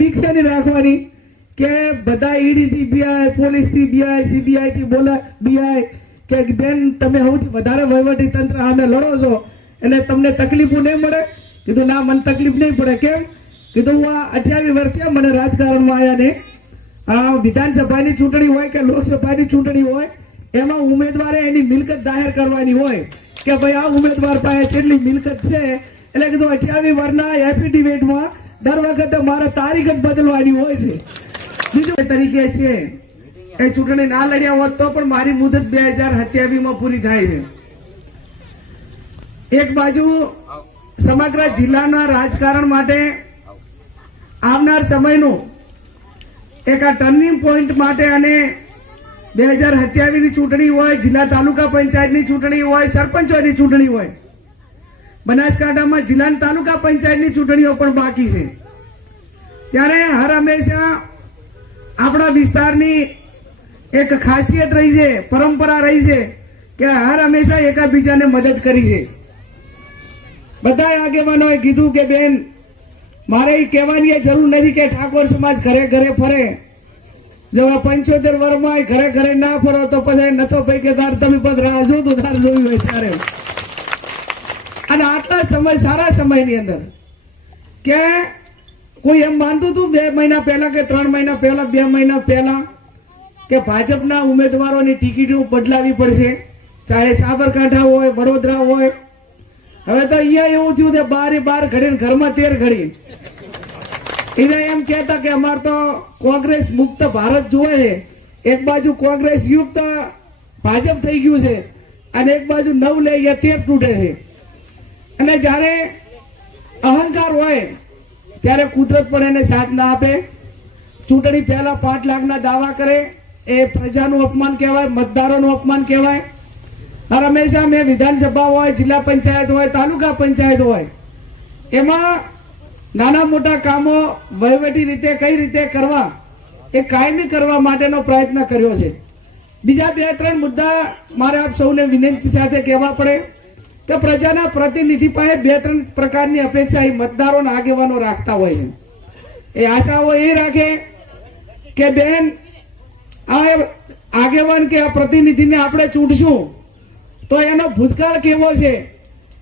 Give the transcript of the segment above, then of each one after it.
બીક શેની રાખવાની કે બધા ઈડી થી બીઆઈ, પોલીસ થી બીઆઈ, સીબીઆઈ થી બોલા બીઆઈ કે બેન તમે સૌથી વધારે વહીવટી તંત્ર સામે લડો છો એટલે તમને તકલીફો નહીં મળે. કીધું ના, મને તકલીફ નહીં પડે. કેમ? કીધું હું આ 28 વર્ષથી મને રાજકારણમાં આવ્યા ને આ વિધાનસભાની ચૂંટણી હોય કે લોકસભાની ચૂંટણી હોય એમાં ઉમેદવારે એની મિલકત જાહેર કરવાની હોય કે ભાઈ આ ઉમેદવાર પાસે કેટલી મિલકત છે. એટલે કીધું 28 વર્ષના એફિડેવિટમાં દર વખતે મારે તારીખ જ બદલવાની હોય છે. બીજું તરીકે છે એ ચૂંટણી ના લડ્યા હોત તો પણ મારી મુદત 2027 પૂરી થાય છે. એક બાજુ સમગ્ર જિલ્લાના રાજકારણ માટે આવનાર સમયનું એક આ ટર્નિંગ પોઈન્ટ માટે અને 2027 ની ચૂંટણી હોય, જિલ્લા તાલુકા પંચાયતની ચૂંટણી હોય, સરપંચોની ચૂંટણી હોય, બનાસકાંઠામાં જિલ્લા તાલુકા પંચાયતની ચૂંટણીઓ પણ બાકી છે. ત્યારે હર હંમેશા આપણા વિસ્તારની એક ખાસિયત રહી છે, પરંપરા રહી છે કે હર હંમેશા એકાબીજાને મદદ કરી છે. બધા આગેવાનોએ કીધું કે બેન મારે એ કહેવાની જરૂર નથી કે ઠાકોર સમાજ ઘરે ઘરે ફરે. જો 75 વર્ષમાં ઘરે ઘરે ના ફરો તો પછી નતો ભાઈ કે તાર તમે પદ રાહ જો તો તાર જોયું હોય ત્યારે. અને આટલા સમય, સારા સમયની અંદર કે કોઈ એમ માનતું હતું 2 મહિના પહેલા કે 3 મહિના પહેલા, 2 મહિના પહેલા કે ભાજપના ઉમેદવારોની ટિકિટો બદલાવી પડશે, ચાહે સાબરકાંઠા હોય, વડોદરા હોય. હવે તો અહીંયા એવું થયું છે 12 ઘડી ઘરમાં 13 ઘડી. એને એમ કહેતા કે અમારે તો કોંગ્રેસ મુક્ત ભારત જોવે છે. એક બાજુ કોંગ્રેસ યુક્ત ભાજપ થઈ ગયું છે અને એક બાજુ 9 લઈ ગયા 13 તૂટે છે. અને જ્યારે અહંકાર હોય ત્યારે કુદરત પણ એને સાથ ના આપે. ચૂંટણી પહેલા 5 લાખના દાવા કરે એ પ્રજાનું અપમાન કહેવાય, મતદારોનું અપમાન કહેવાય. હર હંમેશા મેં વિધાનસભા હોય, જિલ્લા પંચાયત હોય, તાલુકા પંચાયત હોય, એમાં નાના મોટા કામો વહીવટી રીતે કઈ રીતે કરવા એ કાયમી કરવા માટેનો પ્રયત્ન કર્યો છે. બીજા 2-3 મુદ્દા મારે આપ સૌને વિનંતી સાથે કહેવા પડે કે પ્રજાના પ્રતિનિધિ પાસે 2-3 પ્રકારની અપેક્ષા એ મતદારોના આગેવાનો રાખતા હોય છે. એ આશાઓ એ રાખે કે બેન આ આગેવાન કે આ પ્રતિનિધિને આપણે ચૂંટશું તો એનો ભૂતકાળ કેવો છે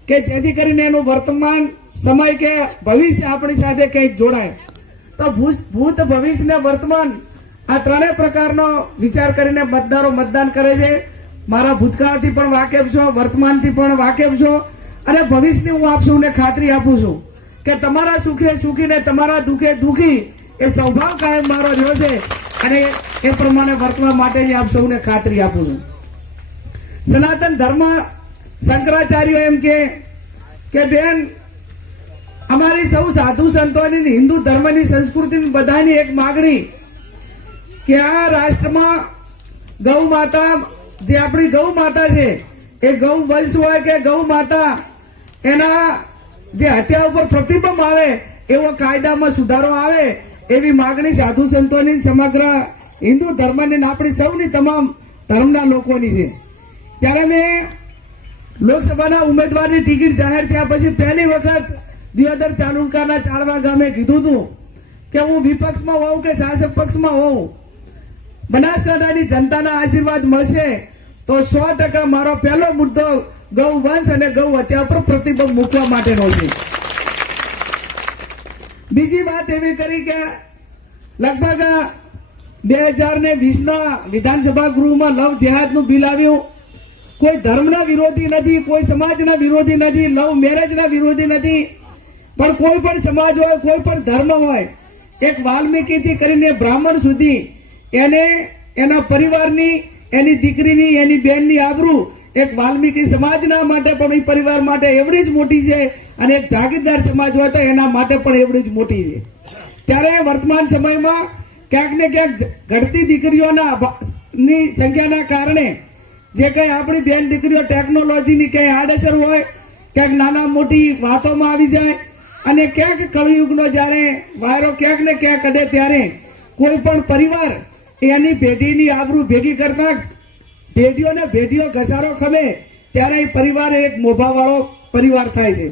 કે જેથી કરીને એનું વર્તમાન સમય કે ભવિષ્ય આપણી સાથે કંઈક જોડાય. તો ભૂત, ભવિષ્ય ને વર્તમાન આ ત્રણેય પ્રકારનો વિચાર કરીને મતદારો મતદાન કરે છે. મારા ભૂતકાળથી પણ વાકેફ છો, વર્તમાનથી પણ વાકેફ છો અને ભવિષ્યની હું આપ સૌને ખાતરી આપું છું કે તમારા સુખે સુખી ને તમારા દુઃખે દુઃખી એ સ્વભાવ કાયમ મારો રહ્યો છે અને એ પ્રમાણે વર્તવા માટેની આપ સૌને ખાતરી આપું છું. સનાતન ધર્મ શંકરાચાર્ય એમ કે બેન અમારી સૌ સાધુ સંતોની, હિન્દુ ધર્મની, સંસ્કૃતિની બધાની એક માગણી કે આ રાષ્ટ્રમાં ગૌ માતા, જે આપણી ગૌ માતા છે એ ગૌ વંશ હોય કે ગૌ માતા એના જે હત્યા ઉપર પ્રતિબંધ આવે એવો કાયદામાં સુધારો આવે એવી માગણી સાધુ સંતોની, સમગ્ર હિન્દુ ધર્મની, આપણી સૌની, તમામ ધર્મના લોકોની છે. ત્યારે મેં લોકસભાના ઉમેદવારની ટિકિટ જાહેર થયા પછી પહેલી વખત દિયોદર તાલુકાના ચાળવા ગામે કીધું હતું કે હું વિપક્ષમાં હોઉં કે શાસક પક્ષમાં હોઉં, બનાસકાંઠાની જનતાના આશીર્વાદ મળશે તો 100% મારો પહેલો મુદ્દો ગૌ વંશ અને ગૌ હત્યા પર પ્રતિબંધ મૂકવા માટેનો છે. બીજી વાત એવી કરી કે લગભગ 2020ના વિધાનસભા ગૃહમાં લવ જેહાદનું બિલ આવ્યું. કોઈ ધર્મના વિરોધી નથી, કોઈ સમાજના વિરોધી નથી, લવ મેરેજના વિરોધી નથી, પણ કોઈ પણ સમાજ હોય, કોઈ પણ ધર્મ હોય, એક વાલ્મીકીથી કરીને બ્રાહ્મણ સુધી એને એના પરિવારની, એની દીકરીની, એની બહેનની આબરૂ એક વાલ્મીકી સમાજના માટે પણ એ પરિવાર માટે એવડી જ મોટી છે અને એક જાગીરદાર સમાજ હોય તો એના માટે પણ એવડી જ મોટી છે. ત્યારે વર્તમાન સમયમાં ક્યાંક ને ક્યાંક ઘટતી દીકરીઓના ની સંખ્યાના કારણે જે કઈ આપણી બેન દીકરીઓ ટેકનોલોજીની કઈ આડઅસર હોય, ક્યાંક નાના મોટી વાતોમાં આવી જાય અને ક્યાંક કળયુગનો જ્યારે વાયરો ક્યાંક ને ક્યાંક અડે ત્યારે કોઈ પણ પરિવાર એની પેઢીની આબરૂ ભેગી કરતા પેઢીઓને ભેટીઓ ઘસારો ખમે ત્યારે એ પરિવાર એક મોભાવાળો પરિવાર થાય છે.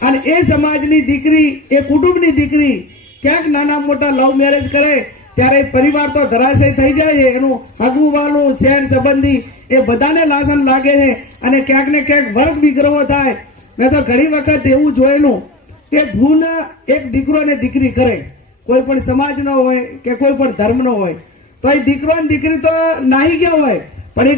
અને એ સમાજની દીકરી, એ કુટુંબની દીકરી ક્યાંક નાના મોટા લવ મેરેજ કરે ત્યારે પરિવાર તો ધરાશય થઈ જાય છે, એનું હગવું વાલું શહેર સંબંધી એ બધાને લાસન લાગે છે અને ક્યાંક ને ક્યાંક વર્ગ વિગ્રહો થાય. મેં તો ઘણી વખત એવું જોયેલું કે ભૂલ એક દીકરો ને દીકરી કરે, કોઈ પણ સમાજનો હોય કે કોઈ પણ ધર્મનો હોય, તો એ દીકરો ને દીકરી તો નાહી ગયો હોય પણ એ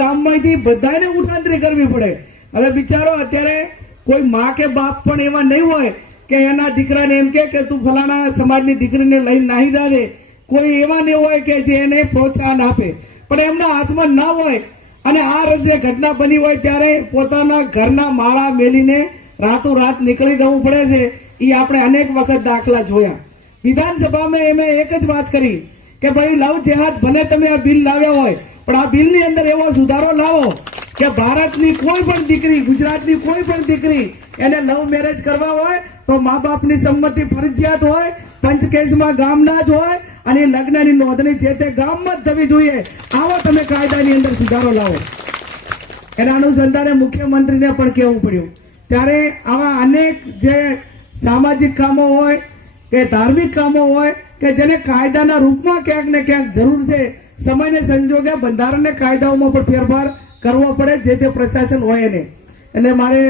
ગામમાંથી બધાને ઉઠાંતરી કરવી પડે. હવે બિચારો અત્યારે કોઈ માં કે બાપ પણ એવા નહીં હોય કે એના દીકરાને એમ કે તું ફલાણા સમાજની દીકરીને લઈને નાહી દે. કોઈ એવા નહીં હોય કે જે એને પ્રોત્સાહન આપે, પણ એમના હાથમાં ન હોય અને આ રીતે ઘટના બની હોય ત્યારે પોતાના ઘરના માળા મેલીને રાતોરાત નીકળી જવું પડે છે. એ આપણે અનેક વખત દાખલા જોયા. વિધાનસભામાં એમે એક જ વાત કરી કે ભાઈ લવ જેહાદ ભલે તમે આ બિલ લાવ્યા હોય પણ આ બિલની અંદર એવો સુધારો લાવો કે ભારતની કોઈ પણ દીકરી, ગુજરાતની કોઈ પણ દીકરી એને લવ મેરેજ કરવા હોય તો મા બાપની સંમતિ ફરજિયાત હોય, પંચકેશમાં ગામના જ હોય અને લગ્નની નોંધણી જે તે ગામમાં જ થવી જોઈએ. આવો તમે કાયદાની અંદર સુધારો લાવો. એના અનુસંધાને મુખ્યમંત્રીને પણ કહેવું પડ્યું. ત્યારે આવા અનેક જે સામાજિક કામો હોય કે ધાર્મિક કામો હોય કે જેને કાયદાના રૂપમાં ક્યાંક ને ક્યાંક જરૂર છે, સમયને સંજોગે બંધારણને કાયદાઓમાં પણ ફેરફાર કરવો પડે જે તે પ્રશાસન હોય એને. એટલે મારે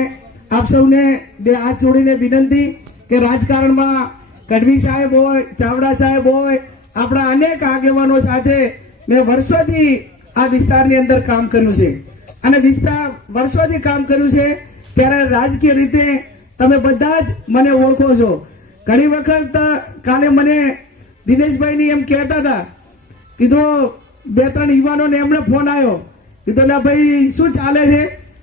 આપ સૌને બે હાથ જોડીને વિનંતી કે રાજકારણમાં ગઢવી સાહેબ હોય, ચાવડા સાહેબ હોય, આપણા અનેક આગેવાનો સાથે મેં વર્ષોથી આ વિસ્તારની અંદર કામ કર્યું છે અને વર્ષોથી કામ કર્યું છે. ત્યારે રાજકીય રીતે તમે બધા જ મને ઓળખો છો. ઘણી વખત કાલે મને દિનેશભાઈ એમ કહેતા હતા, કીધું 2-3 યુવાનોને એમને ફોન આવ્યો, કીધું એટલે ભાઈ શું ચાલે છે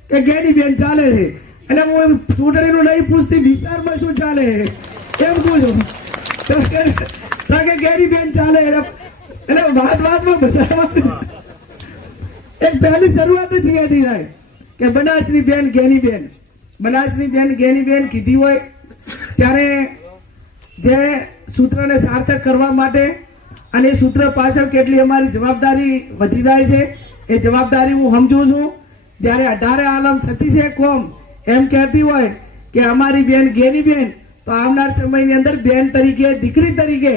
કે ગેડી બેન ચાલે છે. એટલે હું ચૂંટણીનું નહીં પૂછતી, વિસ્તારમાં શું ચાલે છે એમ પૂછું કે ગેડી બેન ચાલે. એટલે વાતમાં બધા એક પહેલી શરૂઆત જ યાદી થાય કે બનાસની બેન ગેની બેન, બનાસની બેન ગેની બેન કીધી હોય ત્યારે જે સૂત્રને સાર્થક કરવા માટે અને એ સૂત્ર પાછળ કેટલી અમારી જવાબદારી વધી જાય છે એ જવાબદારી હું સમજુ છું. જ્યારે 18 આલમ 36 કોમ એમ કહેતી હોય કે અમારી બેન ગેની બેન, તો આવનાર સમયની અંદર બેન તરીકે, દીકરી તરીકે,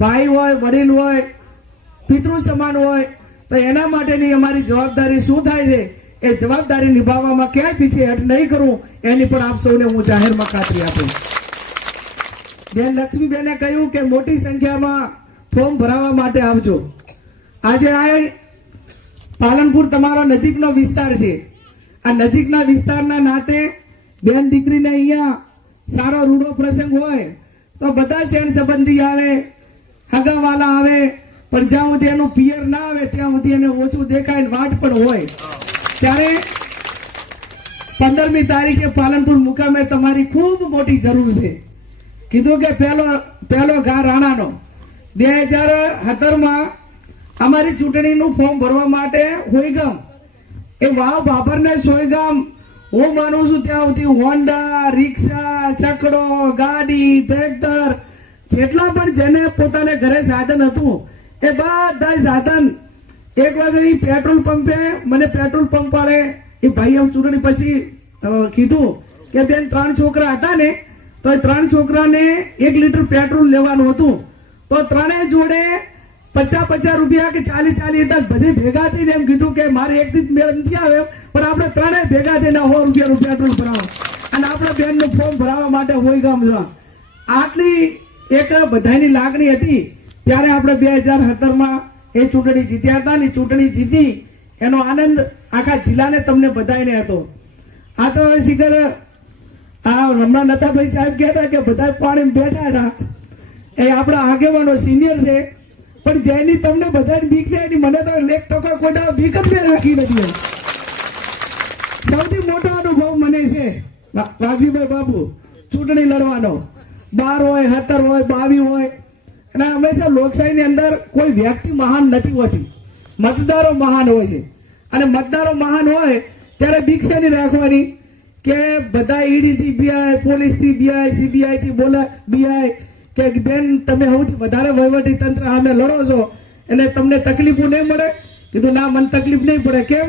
ભાઈ હોય, વડીલ હોય, પિતૃ સમાન હોય, તો એના માટેની અમારી જવાબદારી શું થાય છે એ જવાબદારી નિભાવવામાં ક્યાંય પીછેહટ નહીં કરું એની પણ આપ સૌને હું જાહેરમાં ખાતરી આપું. બેન લક્ષ્મીબેને કહ્યું કે મોટી સંખ્યામાં ફોર્મ ભરાવા માટે આવજો. આજે આ પાલનપુર તમારો નજીકનો વિસ્તાર છે. આ નજીકના વિસ્તારના નાતે બેન દીકરીને અહીંયા સારો રૂડો પ્રસંગ હોય તો બધા શહેર સંબંધી આવે, હગાવાલા આવે, પણ જ્યાં સુધી એનું પિયર ના આવે ત્યાં સુધી એને ઓછું દેખાય, વાટ પણ હોય. ત્યારે 15મી તારીખે પાલનપુર મુકામે તમારી ખૂબ મોટી જરૂર છે. કીધું કે પહેલો ઘા રાણાનો 2017માં અમારી ચૂંટણીનું ફોર્મ ભરવા માટે હોયગામ એ વાવ બાબરને સોયગામ હું માનું છું ત્યાં સુધી હોન્ડા, રિક્ષા, છકડો, ગાડી, ટ્રેક્ટર જેટલા પણ જેને પોતાને ઘરે સાધન હતું એ બધા સાધન એક વાગે પેટ્રોલ પંપે મને પેટ્રોલ પંપ વાળે એ ભાઈ ચૂંટણી પછી કીધું કે બેન 3 છોકરા હતા ને તો એ 3 છોકરાને 1 લીટર પેટ્રોલ લેવાનું હતું, તો 3 જોડે 50 રૂપિયા કે 40 હતા બધે ભેગા થઈને એમ કીધું કે મારે એકથી જ મેળ નથી આવ્યો પણ આપણે 3 ભેગા થઈને 100 રૂપિયાનું પેટ્રોલ ભરાવો અને આપણા બેનનું ફોર્મ ભરાવવા માટે હોય ગામ જવા. આટલી એક બધાની લાગણી હતી. ત્યારે આપણે 2017માં એ ચૂંટણી જીત્યા હતા ને ચૂંટણી જીતી એનો આનંદ આખા જિલ્લાને તમને બધાને હતો. આ તો શિખર આ હમણાં નતાભાઈ સાહેબ કહેતા કે બધા પાણી બેઠા હતા એ આપણા આગેવાનો સિનિયર છે, પણ જેની તમને બધાને બીક છે એની મને તો 1% કોઈ દાડો બીક જ રાખી નથી. સૌથી મોટો અનુભવ મને છે વાઘજીભાઈ બાપુ ચૂંટણી લડવાનો, 12 હોય, 17 હોય, 22 હોય. અને હંમેશા લોકશાહીની અંદર કોઈ વ્યક્તિ મહાન નથી હોતી, મતદારો મહાન હોય છે. અને મતદારો મહાન હોય ત્યારે બીક શેની રાખવાની કે બધા ઈડી થી બીઆઈ, પોલીસ થી બીઆઈ, સીબીઆઈ થી બીઆઈ કે બેન તમે સૌથી વધારે વહીવટી તંત્ર સામે લડો છો એટલે તમને તકલીફો નહીં મળે. કીધું ના મને તકલીફ નહીં પડે. કેમ?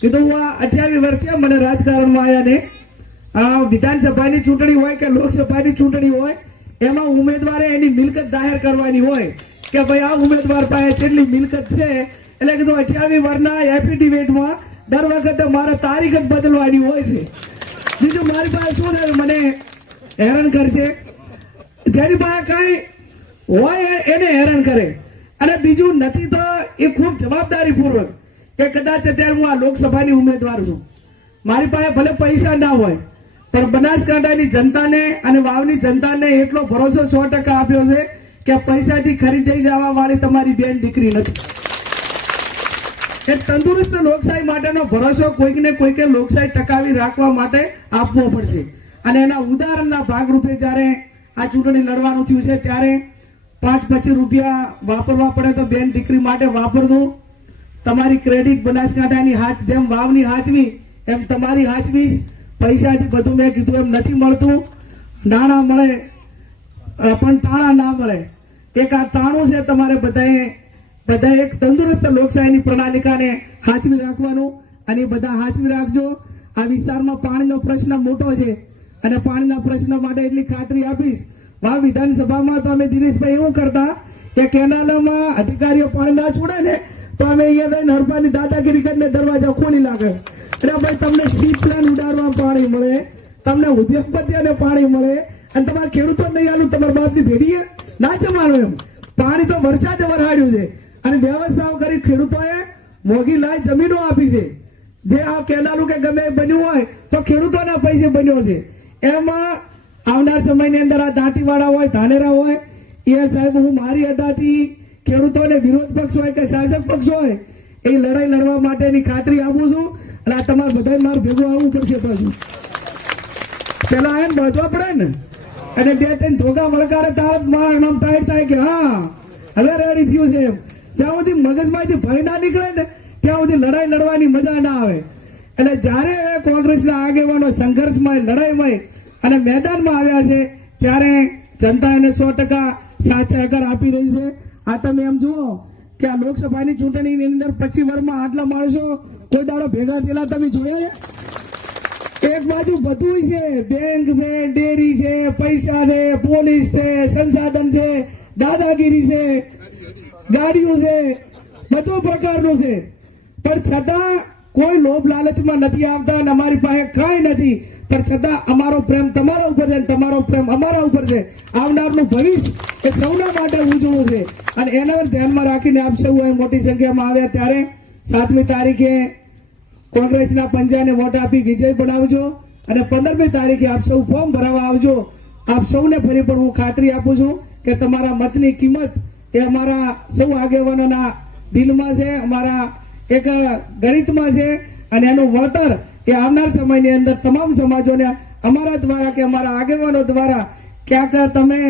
કીધું હું આ 28 વર્ષ થયા મને રાજકારણમાં આવ્યા ને આ વિધાનસભાની ચૂંટણી હોય કે લોકસભાની ચૂંટણી હોય એમાં ઉમેદવારે એની મિલકત જાહેર કરવાની હોય કે ભાઈ આ ઉમેદવાર પાસે કેટલી મિલકત છે, એટલે કીધું 28 વર્ષના એફિડેવિટમાં દર વખતે મારે તારીખ જ બદલવાની હોય છે. બીજું મારી પાસે શું થાય, મને હેરાન કરશે. જેની પાસે કઈ હોય એને હેરાન કરે. અને બીજું નથી તો એ ખૂબ જવાબદારી પૂર્વક કે કદાચ અત્યારે હું આ લોકસભાની ઉમેદવાર છું, મારી પાસે ભલે પૈસા ના હોય, પણ બનાસકાંઠાની જનતાને અને વાવની જનતાને એટલો ભરોસો 100% આપ્યો છે કે પૈસાથી ખરીદી જવા વાળી તમારી બેન દીકરી નથી. એક તંદુરસ્ત લોકશાહી માટેનો ભરોસો કોઈકને કોઈકે લોકશાહી ટકાવી રાખવા માટે આપવો પડશે. અને એના ઉદાહરણના ભાગરૂપે જ્યારે આ ચૂંટણી લડવાનું થયું છે ત્યારે 5-25 રૂપિયા વાપરવા પડે તો બેન દીકરી માટે વાપરજો. તમારી ક્રેડિટ બનાસકાંઠાની હાથ જેમ વાવની હાચવી એમ તમારી હાચવીશ. પૈસાથી બધું મેં કીધું એમ નથી મળતું. નાણાં મળે પણ ટાણા ના મળે. એક આ ટાણું છે, તમારે બધા એક તંદુરસ્ત લોકશાહીની પ્રણાલિકાને હાચવી રાખવાનું અને બધા હાચવી રાખજો. આ વિસ્તારમાં પાણીનો પ્રશ્ન મોટો છે અને પાણીના પ્રશ્ન માટે એટલી ખાતરી આપીશ, વાવ વિધાનસભામાં તો અમે દિનેશભાઈ એવું કરતા કે કેનાલમાં અધિકારીઓ પાણી ના છોડે ને તો અમે અહીંયા જઈને હરપાની દાદાગીરી કરીને દરવાજા ખોલી લાગે. એટલે ભાઈ તમને સી પ્લાન ઉડાડવા પાણી મળે, તમને ઉદ્યોગપતિઓને પાણી મળે અને તમારા ખેડૂતો નહીં આલું તમારા બાપની ભેડીએ ના જમાડો. એમ પાણી તો વરસાદે વરહાડ્યું છે અને વ્યવસ્થાઓ કરી ખેડૂતોએ મોંઘી લાય જમીનો આપી છે. જે આ કેનાલું કે ગમે બન્યું હોય તો ખેડૂતોના પૈસે બન્યો છે. એમાં આવનાર સમયની અંદર આ દાંતીવાડા હોય, ધાનેરા હોય, એ સાહેબ હું મારી અદાથી ખેડૂતોને વિરોધ પક્ષ હોય કે શાસક પક્ષ હોય એ લડાઈ લડવા માટેની ખાતરી આપું છું. અને આ તમારે બધાને મારે ભેગું આવવું પડશે. પાછું પેલા આને બાંધવા પડે ને અને 2-3 ધોકા વળગાડે તાર મારા નામ ટાઈટ થાય કે હા હવે રેડી થયું છે. જ્યાં સુધી મગજમાંથી ભય ના નીકળે ને ત્યાં સુધી લડાઈ લડવાની મજા ના આવે. એટલે જ્યારે કોંગ્રેસના આગેવાનો સંઘર્ષમાં લડાઈમાં અને મેદાનમાં આવ્યા છે ત્યારે જનતા એને 100% સાથ સહકાર આપી રહી છે. આ તમે એમ જુઓ કે આ લોકસભાની ચૂંટણીની અંદર 25 વર્ષમાં આટલા માણસો કોઈ દાડો ભેગા થયેલા તમે જોયા? એક બાજુ બધું છે, બેંક છે, ડેરી છે, પૈસા છે, પોલીસ છે, સંસાધન છે, દાદાગીરી છે, ગાડીઓ છે, બધું પ્રકારનું છે. પણ છતાં કોઈ લોભ લાલચમાં નથી આવતા અને અમારી પાસે કાંઈ નથી. પણ છતાં અમારો પ્રેમ તમારા ઉપર છે અને તમારો પ્રેમ અમારા ઉપર છે. આવનારનું ભવિષ્ય એ સૌના માટે ઉજળું છે અને એના ધ્યાનમાં રાખીને આપ સૌ મોટી સંખ્યામાં આવ્યા ત્યારે 7મી તારીખે કોંગ્રેસના પંજાને વોટ આપી વિજય બનાવજો અને 15મી તારીખે આપ સૌ ફોર્મ ભરાવા આવજો. આપ સૌને ફરી પણ હું ખાતરી આપું છું કે તમારા મતની કિંમત એ અમારા સૌ આગેવાનોના દિલમાં છે, અમારા એક ગણિતમાં છે અને એનું વળતર એ આવનાર સમયની અંદર તમામ સમાજોને અમારા દ્વારા કે અમારા આગેવાનો દ્વારા ક્યાંક તમે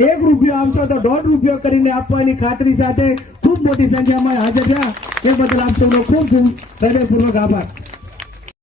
1 રૂપિયો આપશો તો 1.5 રૂપિયો કરીને આપવાની ખાતરી સાથે ખૂબ મોટી સંખ્યામાં હાજર થયા એ બદલ આપ સૌનો ખૂબ ખૂબ હૃદયપૂર્વક આભાર.